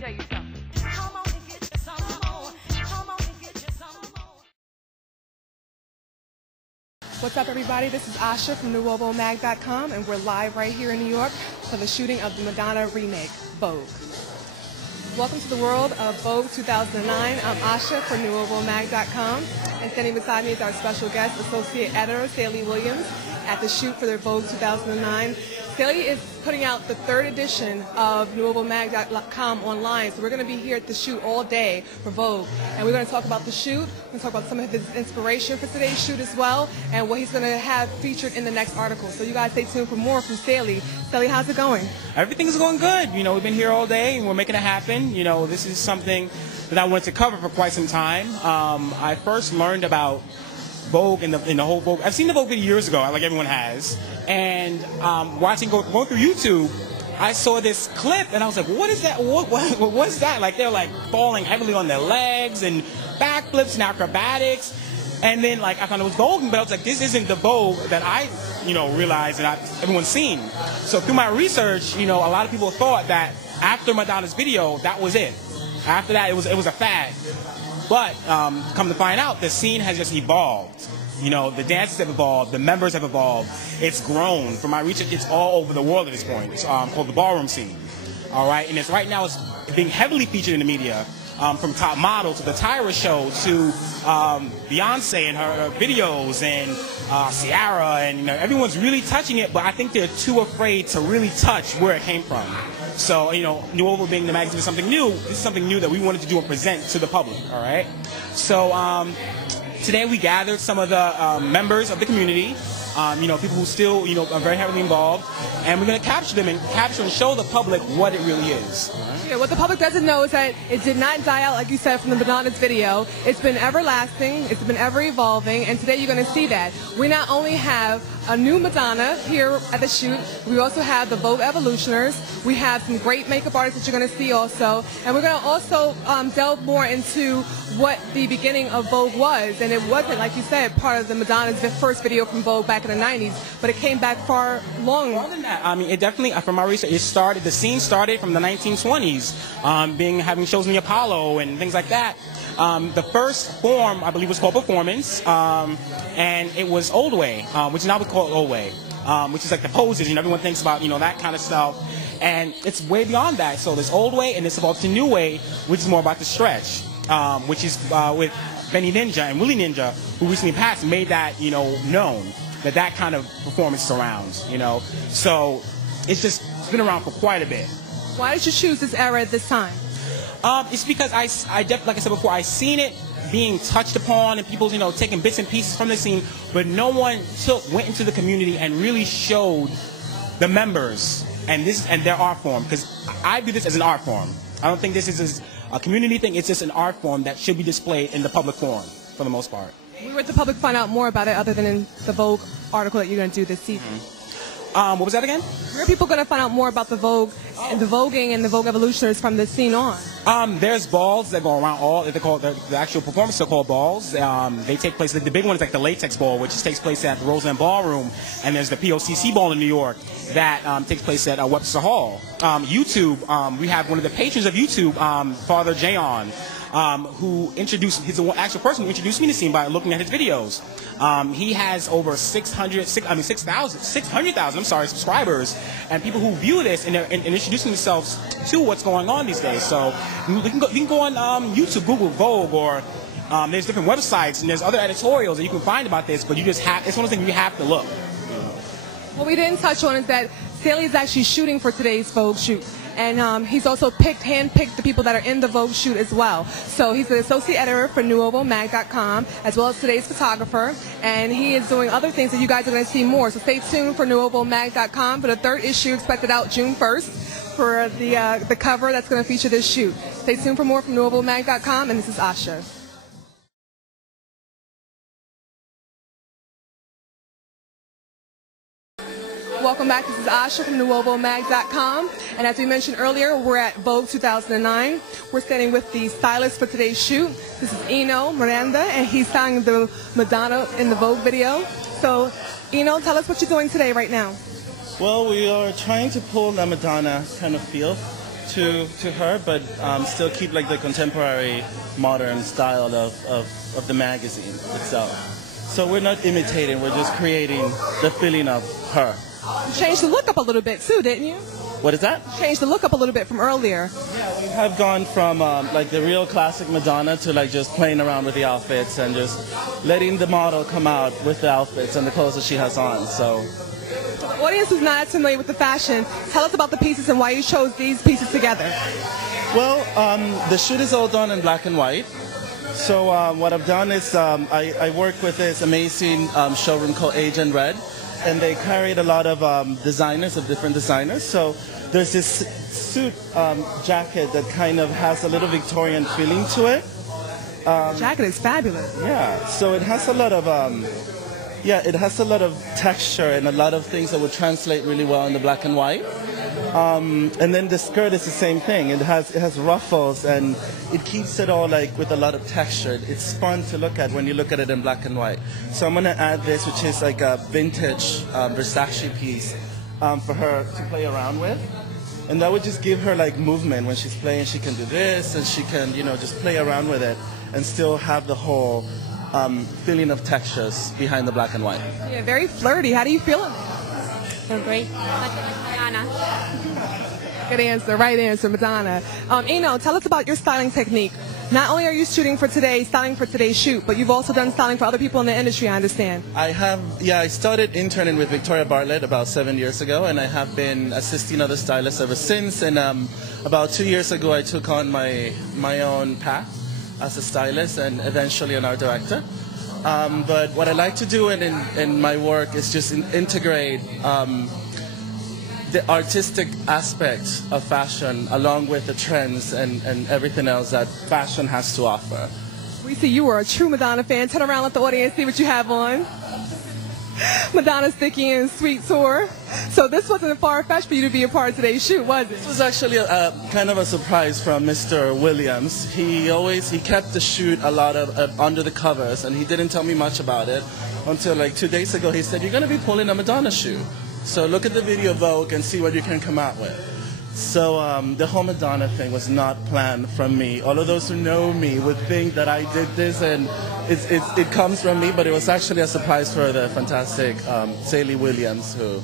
tell you something. Come on and get you some more. Come on and get you some more. What's up, everybody? This is Asha from NuovoMag.com, and we're live right here in New York for the shooting of the Madonna remake, Vogue. Welcome to the world of Vogue 2009. I'm Asha for NuovoMag.com, and standing beside me is our special guest, Associate Editor Sailey Williams, at the shoot for their Vogue 2009. Sailey is putting out the 3rd edition of NuovoMag.com online, so we're going to be here at the shoot all day for Vogue, and we're going to talk about the shoot, we're going to talk about some of his inspiration for today's shoot as well, and what he's going to have featured in the next article. So you guys stay tuned for more from Sailey. Sailey, how's it going? Everything's going good. You know, we've been here all day, and we're making it happen. You know, this is something that I wanted to cover for quite some time. I first learned about Vogue and the whole Vogue. I've seen the Vogue video years ago, like everyone has, and going through YouTube, I saw this clip and I was like, what is that? What's that? Like, they're like falling heavily on their legs and backflips and acrobatics, and then like I thought it was Vogue, but I was like, this isn't the Vogue that I realized and everyone's seen. So through my research, a lot of people thought that after Madonna's video, that was it. After that, it was a fad. But come to find out, the scene has just evolved. The dances have evolved, the members have evolved. It's grown. From my research, it's all over the world at this point. It's called the ballroom scene. All right, and right now it's being heavily featured in the media, from Top Model to the Tyra Show to Beyonce and her videos, and Ciara, and everyone's really touching it. But I think they're too afraid to really touch where it came from. So, Nuovo being the magazine is something new. This is something new that we wanted to do and present to the public, all right? So, today we gathered some of the members of the community, people who still, are very heavily involved, and we're going to capture them and show the public what it really is. Yeah, what the public doesn't know is that it did not die out, like you said, from the Madonna's video. It's been everlasting, it's been ever evolving, and today you're going to see that. We not only have a new Madonna here at the shoot, we also have the Vogue Evolutioners. We have some great makeup artists that you're going to see also, and we're going to also delve more into what the beginning of Vogue was, and it wasn't, like you said, part of the Madonna's first video from Vogue back in the 90s, but it came back far longer. More than that. I mean, it definitely, from my research, the scene started from the 1920s, having shows in the Apollo and things like that. The first form, I believe, was called performance, and it was Old Way, which now we call it Old Way, which is like the poses, everyone thinks about, that kind of stuff. And it's way beyond that. So there's Old Way, and it's evolved to New Way, which is more about the stretch, which is with Benny Ninja and Willie Ninja, who recently passed, made that, known, that kind of performance surrounds, So it's been around for quite a bit. Why did you choose this era at this time? It's because I definitely, like I said before, I seen it being touched upon and people, taking bits and pieces from the scene, but no one went into the community and really showed the members and their art form, because I view this as an art form. I don't think this is a community thing. It's just an art form that should be displayed in the public forum for the most part. Where would the public find out more about it other than in the Vogue article that you're going to do this season? What was that again? Where are people going to find out more about the Vogue and the voguing and the Vogue Evolutioners from this scene on? There's balls that go around they're called, the actual performances are called balls. They take place, the big one is like the Latex Ball, which takes place at the Roseland Ballroom, and there's the POCC Ball in New York that takes place at Webster Hall. YouTube, we have one of the patrons of YouTube, Father Jayon, who introduced, he's the actual person who introduced me to the scene by looking at his videos. He has over 600,000 subscribers, and people who view this and introducing themselves to what's going on these days. So you can go on YouTube, Google Vogue, or there's different websites and there's other editorials that you can find about this, but it's one of those things you have to look. What we didn't touch on is that Sailey is actually shooting for today's Vogue shoot. And he's also hand-picked the people that are in the Vogue shoot as well. So he's the associate editor for NuovoMag.com, as well as today's photographer. And he is doing other things that you guys are going to see more. So stay tuned for NuovoMag.com for the 3rd issue expected out June 1st for the cover that's going to feature this shoot. Stay tuned for more from NuovoMag.com, and this is Asha. Welcome back. This is Asha from NuovoMag.com, and as we mentioned earlier, we're at Vogue 2009. We're standing with the stylist for today's shoot. This is Eno Miranda, and he's styling the Madonna in the Vogue video. So, Eno, tell us what you're doing today right now. Well, we are trying to pull the Madonna kind of feel to her, but still keep like the contemporary modern style of the magazine itself. So we're not imitating, we're just creating the feeling of her. You changed the look up a little bit too, didn't you? What is that? Changed the look up a little bit from earlier. Yeah, we have gone from like the real classic Madonna to like just playing around with the outfits and just letting the model come out with the outfits and the clothes that she has on. So The audience who's not familiar with the fashion, tell us about the pieces and why you chose these pieces together. Well, the shoot is all done in black and white. So what I've done is I work with this amazing showroom called Agent Red, and they carried a lot of designers, of different designers. So there's this suit jacket that kind of has a little Victorian feeling to it. The jacket is fabulous. Yeah, so it has a lot of it has a lot of texture and a lot of things that would translate really well in the black and white. And then the skirt is the same thing. It has ruffles and it keeps it all like with a lot of texture. It's fun to look at when you look at it in black and white. So I'm gonna add this, which is like a vintage Versace piece for her to play around with. And that would just give her like movement when she's playing. She can do this and she can, you know, just play around with it and still have the whole feeling of textures behind the black and white. Yeah, very flirty. How do you feel in it? Feel great. Madonna. Good answer, right answer, Madonna. Eno, tell us about your styling technique. Not only are you shooting for today, styling for today's shoot, but you've also done styling for other people in the industry, I understand. I have, I started interning with Victoria Bartlett about 7 years ago, and I have been assisting other stylists ever since. And about 2 years ago, I took on my own path as a stylist and eventually an art director. But what I like to do in my work is just integrate the artistic aspect of fashion along with the trends and everything else that fashion has to offer. We see you were a true Madonna fan. Turn around, let the audience see what you have on. Madonna's Sticky and Sweet Tour. So this wasn't a far-fetched for you to be a part of today's shoot, was it? This was actually kind of a surprise from Mr. Williams. He kept the shoot a lot of under the covers, and he didn't tell me much about it until like 2 days ago. He said, "You're going to be pulling a Madonna shoot. So look at the video Vogue and see what you can come out with." So the whole Madonna thing was not planned from me. All of those who know me would think that I did this and it comes from me, but it was actually a surprise for the fantastic Sailey Williams, who,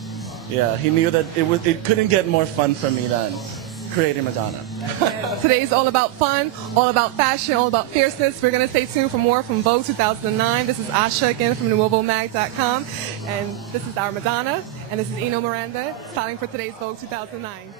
he knew that it couldn't get more fun for me than creating Madonna. Today's all about fun, all about fashion, all about fierceness. We're going to stay tuned for more from Vogue 2009. This is Asha again from NuovoMag.com, and this is our Madonna, and this is Eno Miranda, styling for today's Vogue 2009.